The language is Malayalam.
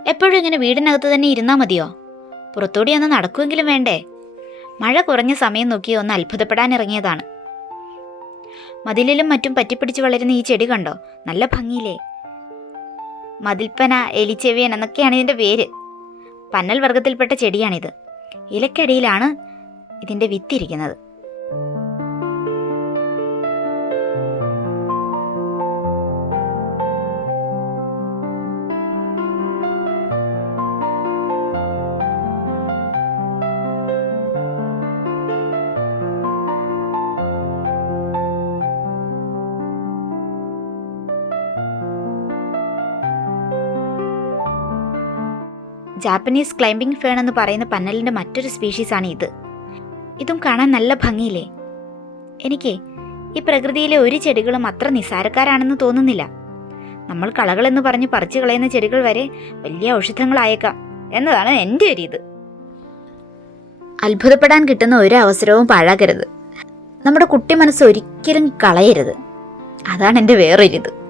എപ്പോഴും ഇങ്ങനെ വീടിനകത്ത് തന്നെ ഇരുന്നാൽ മതിയോ? പുറത്തോടി ഒന്ന് നടക്കുമെങ്കിലും വേണ്ടേ? മഴ കുറഞ്ഞ സമയം നോക്കി ഒന്ന് അത്ഭുതപ്പെടാൻ ഇറങ്ങിയതാണ്. മതിലിലും മറ്റും പറ്റിപ്പിടിച്ച് വളരുന്ന ഈ ചെടി കണ്ടോ? നല്ല ഭംഗിയില്ലേ? മതിൽപ്പന എലിച്ചെവിയൻ എന്നൊക്കെയാണ് ഇതിന്റെ പേര്. പന്നൽ വർഗത്തിൽപ്പെട്ട ചെടിയാണിത്. ഇലക്കടിയിലാണ് ഇതിന്റെ വിത്തിരിക്കുന്നത്. ജാപ്പനീസ് ക്ലൈംബിംഗ് ഫേൺ എന്ന് പറയുന്ന പന്നലിന്റെ മറ്റൊരു സ്പീഷീസാണ് ഇത്. ഇതും കാണാൻ നല്ല ഭംഗിയില്ലേ? എനിക്ക് ഈ പ്രകൃതിയിലെ ഒരു ചെടികളും അത്ര നിസാരക്കാരാണെന്ന് തോന്നുന്നില്ല. നമ്മൾ കളകളെന്ന് പറഞ്ഞ് പറിച്ചു കളയുന്ന ചെടികൾ വരെ വലിയ ഔഷധങ്ങളായേക്കാം. എന്നതാണ് എന്റെ ഒരു ഇത്. അത്ഭുതപ്പെടാൻ കിട്ടുന്ന ഒരു അവസരവും പാഴാക്കരുത്. നമ്മുടെ കുട്ടി മനസ്സ് ഒരിക്കലും കളയരുത്. അതാണ് എന്റെ വേറൊരിത്.